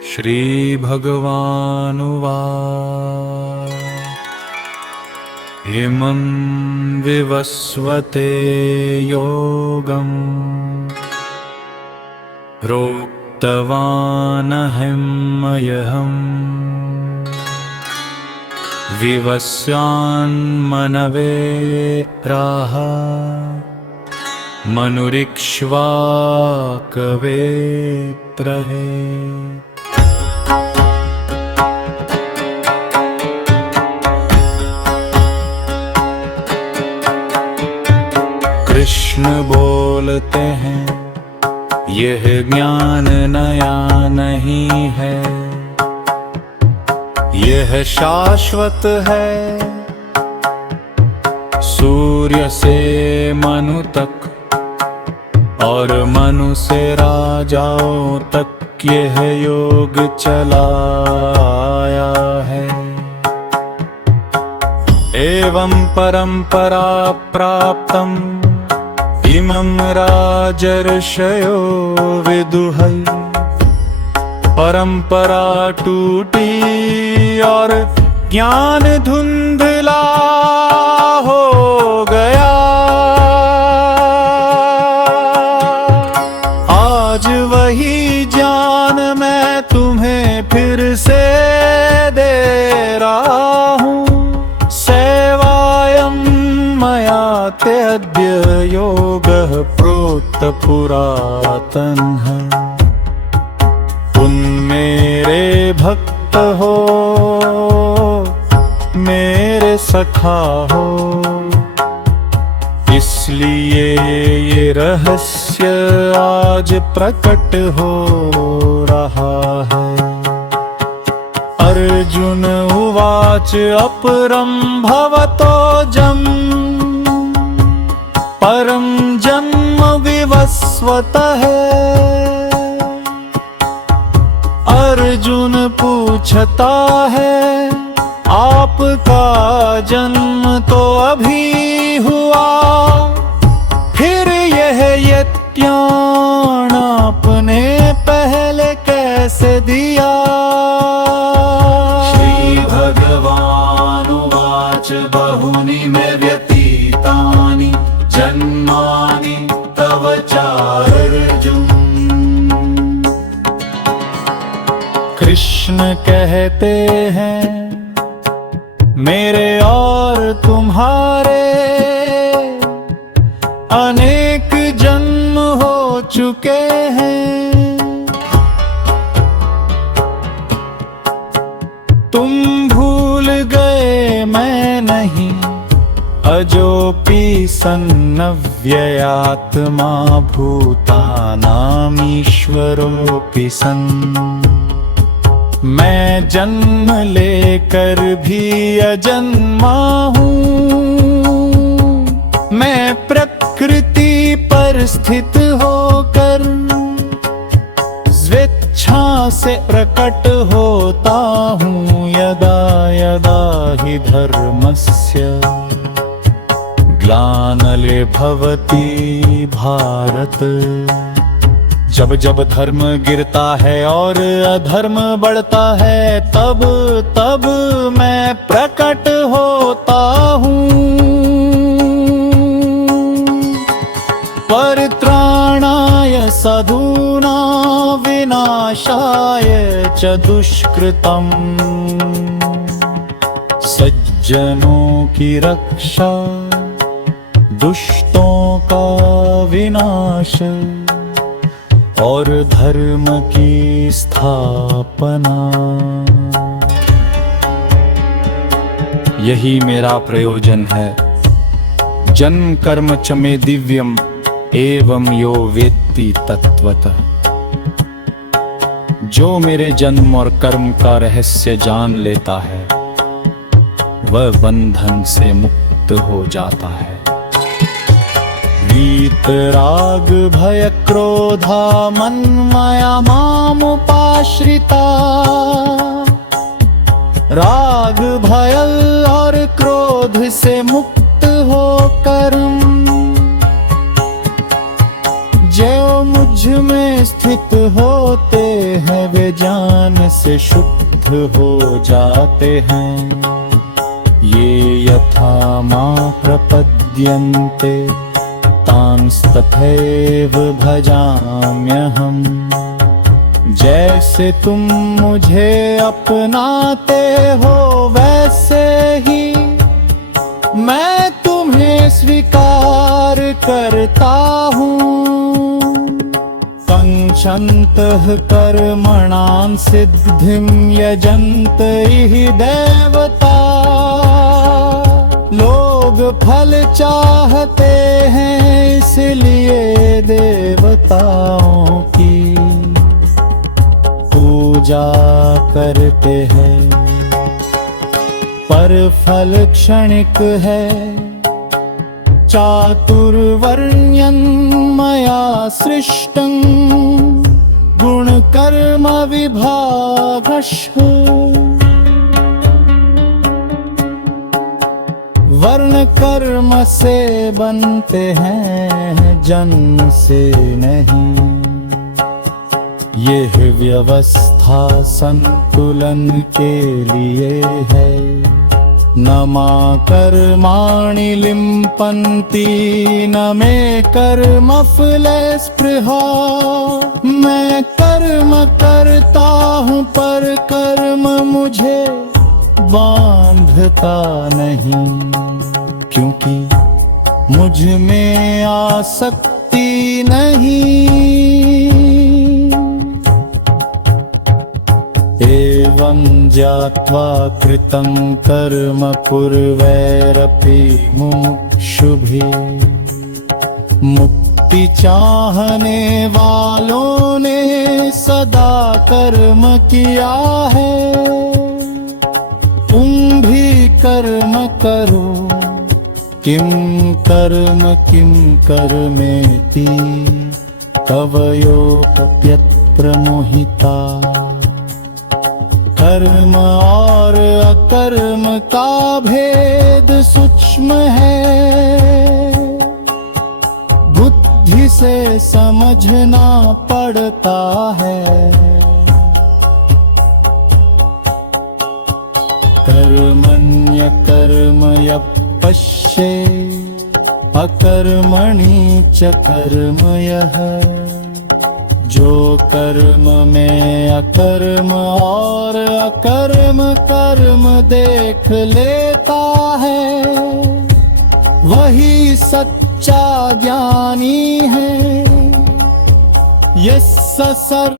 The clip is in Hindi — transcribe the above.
श्रीभगवानुवाच इमं विवस्वते योगं प्रोक्तवानहं विवस्वान्मनवे प्राह मनुरिक्ष्वाकवे प्रहे। कृष्ण बोलते हैं यह ज्ञान नया नहीं है, यह शाश्वत है। सूर्य से मनु तक और मनु से राजाओं तक यह योग चलाया है। एवं परंपरा प्राप्तम् इमं राजर्षयो विदुहै। परंपरा टूटी और ज्ञान धुंधला हो गया। आज वही ज्ञान मैं तुम्हें फिर से दे रहा हूँ। सेवायं मया ते अद्य योगः प्रोक्त पुरातन है। तुम मेरे भक्त हो, मेरे सखा हो, इसलिए ये रहस्य आज प्रकट हो रहा है। अर्जुन उवाच अपरं भवतो जन्म परम जन्म विवस्वतः। अर्जुन पूछता है आपका जन्म तो अभी हुआ, फिर यह यज्ञान आपने पहले कैसे दिया। श्री भगवानुवाच बहुनि मे व्यतीतानि जन्मानि तव चार्जुन। कृष्ण कहते हैं मेरे और तुम्हारे अनेक जन्म हो चुके हैं। तुम भूल गए मैं नहीं, अजोपि सन्नव्ययात्मा भूतानामीश्वरोऽपि सन्। मैं जन्म लेकर भी अजन्मा हूँ, मैं प्रकृति पर स्थित होकर स्वेच्छा से प्रकट होता हूँ। यदा यदा हि धर्मस्य ग्लानिर् भवति भारत। जब जब धर्म गिरता है और अधर्म बढ़ता है, तब तब मैं प्रकट होता हूँ। परित्राणाय साधूनां विनाशाय च दुष्कृतम्। सज्जनों की रक्षा दुष्टों का विनाश और धर्म की स्थापना। यही मेरा प्रयोजन है। जन्म कर्म च मे दिव्यम एवं यो वेत्ति तत्वतः। जो मेरे जन्म और कर्म का रहस्य जान लेता है, वह बंधन से मुक्त हो जाता है। वीतराग भय क्रोधा मन्मया मामुपाश्रिता। राग भय और क्रोध से मुक्त होकर जो मुझ में स्थित होते हैं वे ज्ञान से शुद्ध हो जाते हैं। ये यथा मां प्रपद्यन्ते तांस्तथैव भजाम्यहम्। जैसे तुम मुझे अपनाते हो वैसे ही मैं तुम्हें स्वीकार करता हूँ। पंचन्तः कर्मणां सिद्धिं यजन्त हि देवता। लोग फल चाहते हैं इसलिए देवताओं की पूजा करते हैं, पर फल क्षणिक है। चातुर्वर्ण्यं मया सृष्टं गुणकर्म विभागशः। वर्ण कर्म से बनते हैं जन्म से नहीं। यह व्यवस्था संतुलन के लिए है। न मां कर्माणि लिम्पन्ति न मे कर्मफले स्पृहा। मैं कर्म करता हूँ पर कर्म मुझे बांधता नहीं, क्योंकि मुझ में आसक्ति नहीं। एवं ज्ञात्वा कृतं कर्म कुर्वैरपि मुमुक्षुभिः। मुक्ति चाहने वालों ने सदा कर्म किया है। तुम भी कर्म करो, किम कर्मेति कवयोऽप्यत्र मोहिता। कर्म और अकर्म का भेद सूक्ष्म है, बुद्धि से समझना पड़ता है। कर्मण्य कर्म पश्ये अकर्मणि च कर्म यः। जो कर्म में अकर्म और अकर्म कर्म देख लेता है, वही सच्चा ज्ञानी है। यस्य सर्व